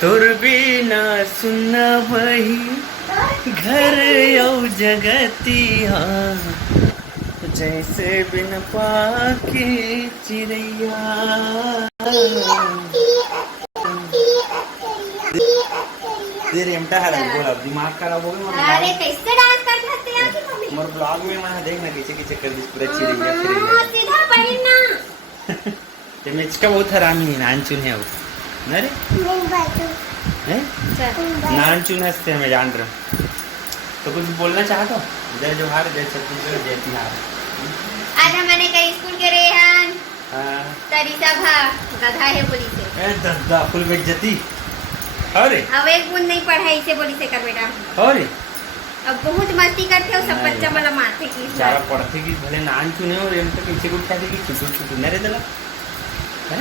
तोर बिना सुनना वही घर यौ जगतिया, जैसे बिन पाके चिड़ैया। रेमटा है बोला दिमाग खराब हो गया। अरे कैसे डांस करते हैं यार मम्मी। मोर ब्लॉग में मैं देखना कैसे कैसे कर दी पूरा हां चिड़ैया सीधा पढ़ना। ते मैच का बहुत हरामी है नानचुन है वो ना रे नहीं बाजू हैं नानचुन हंसते हैं मैं जान रहा हूँ। तो कुछ बोलना चाहता हूँ? जय जोहार, जय छत्तीसगढ़, जय बिहार। आज हमने कई स्कूल के रेहान हाँ तरीसा भा गधा है बोली से। ए दद्दा फुल बेइज्जती। अरे अब एक बूंद नहीं पढ़ाई से बोली से कर बेटा। अरे अब बहुत मस्ती करते हो सब बच्चा मला मारते की चारा पढ़ते कि भले नानचुन है और इनका कैसे कुछ क्या कि छुटू छुटू न रे दला है।